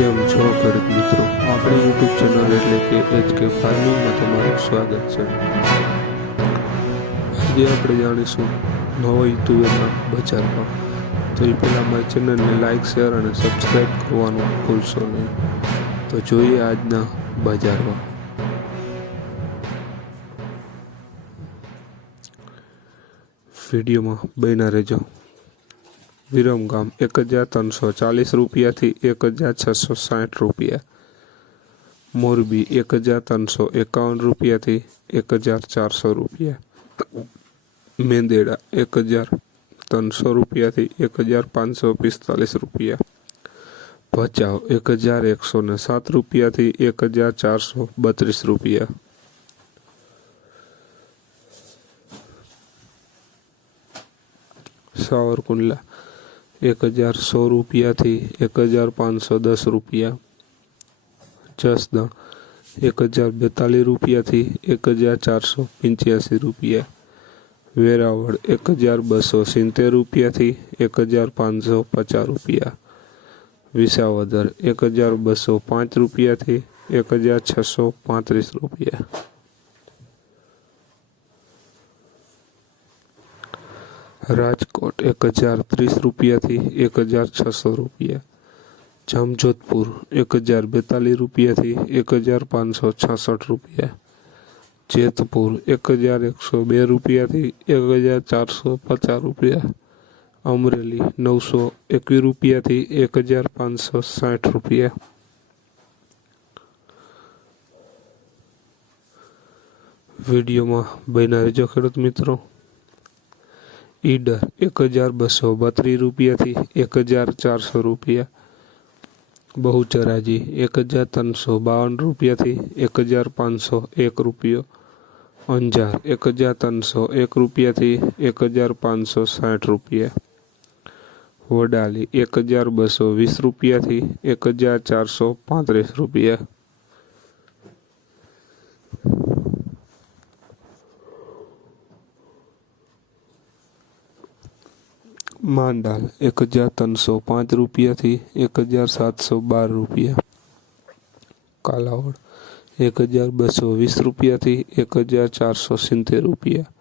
કેમ છો ખેડૂત મિત્રો? આપણી યુટ્યુબ ચેનલ એટલે કે એચ કે ફાર્મિંગમાં તમારું સ્વાગત છે. આજે આપણે જાણીશું નવી તુવેરના બજારમાં. તો એ પહેલાં મારી ચેનલને લાઇક શેર અને સબસ્ક્રાઈબ કરવાનું ભૂલશો નહીં. તો જોઈએ આજના બજારમાં. વિડીયોમાં બન્યા રહેજો. વિરમગામ એક હજાર ત્રણસો ચાલીસ રૂપિયાથી એક હજાર છસો સાઠ રૂપિયા. મોરબી એક હજાર ત્રણસો એકાવન રૂપિયાથી એક હજાર ચારસો રૂપિયા. મેંદેડા એક હજાર ત્રણસો રૂપિયાથી એક હજાર પાંચસો પિસ્તાલીસ રૂપિયા. ભચાઉ એક હજાર એકસો ને સાત રૂપિયાથી એક હજાર ચારસો બત્રીસ રૂપિયા. સાવરકુંડલા એક હજાર સો રૂપિયાથી એક હજાર પાંચસો દસ રૂપિયા. જસદણ એક હજાર બેતાલીસ રૂપિયાથી એક હજાર ચારસો પંચ્યાસી રૂપિયા. વેરાવળ એક હજાર બસો સિત્તેર રૂપિયાથી એક હજાર પાંચસો પચાસ રૂપિયા. વિસાવદર એક હજાર બસો પાંચ રૂપિયાથી એક હજાર છસો પાંત્રીસ રૂપિયા. રાજકોટ એક હજાર ત્રીસ રૂપિયાથી એક હજાર છસો રૂપિયા. જામજોધપુર એક હજાર બેતાલીસ રૂપિયાથી એક હજાર પાંચસો છાસઠ રૂપિયા. જેતપુર એક હજાર એકસો બે રૂપિયાથી એક હજાર ચારસો પચાસ રૂપિયા. અમરેલી નવસો એકવીસ રૂપિયાથી એક હજાર પાંચસો સાઠ રૂપિયા. વિડીયોમાં બન્યા રહેજો ખેડૂત મિત્રો. ઈડર એક હજાર બસો બત્રીસ રૂપિયાથી એક હજાર ચારસો રૂપિયા. બહુચરાજી એક હજાર ત્રણસો બાવન રૂપિયાથી એક હજાર પાંચસો એક રૂપિયો. અંજાર એક હજાર ત્રણસો એક રૂપિયાથી એક હજાર પાંચસો સાઠ રૂપિયા. વડાલી એક હજાર બસો વીસ રૂપિયાથી એક હજાર ચારસો પાંત્રીસ રૂપિયા. માંડાલ એક હજાર ત્રણસો પાંચ રૂપિયાથી એક હજાર સાતસો બાર રૂપિયા. કાલાવડ એક હજાર બસો વીસ રૂપિયાથી એક હજાર ચારસો સિત્તેર રૂપિયા.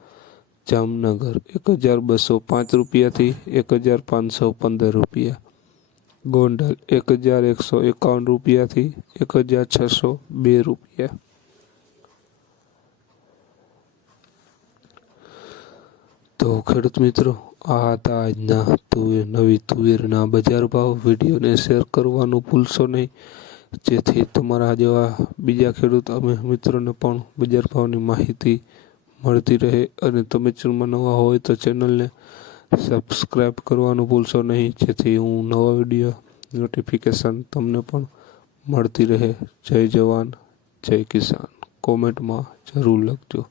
જામનગર એક હજાર બસો પાંચ રૂપિયાથી એક હજાર પાંચસો પંદર રૂપિયા. ગોંડલ એક હજાર એકસો એકાવન રૂપિયાથી એક હજાર છસો બે રૂપિયા. તો ખેડૂત મિત્રો આ હતા આજના તુવેર, નવી તુવેરના બજાર ભાવ. વિડીયોને શેર કરવાનું ભૂલશો નહીં. જેથી તમારા જેવા બીજા ખેડૂત અમે મિત્રોને પણ બજાર ભાવની માહિતી મળતી રહે. અને તમે ચેનલમાં નવા હોય તો ચેનલને સબસ્ક્રાઈબ કરવાનું ભૂલશો નહીં. જેથી હું નવા વીડિયો નોટિફિકેશન તમને પણ મળતી રહે. જય જવાન, જય કિસાન. કોમેન્ટમાં જરૂર લખજો.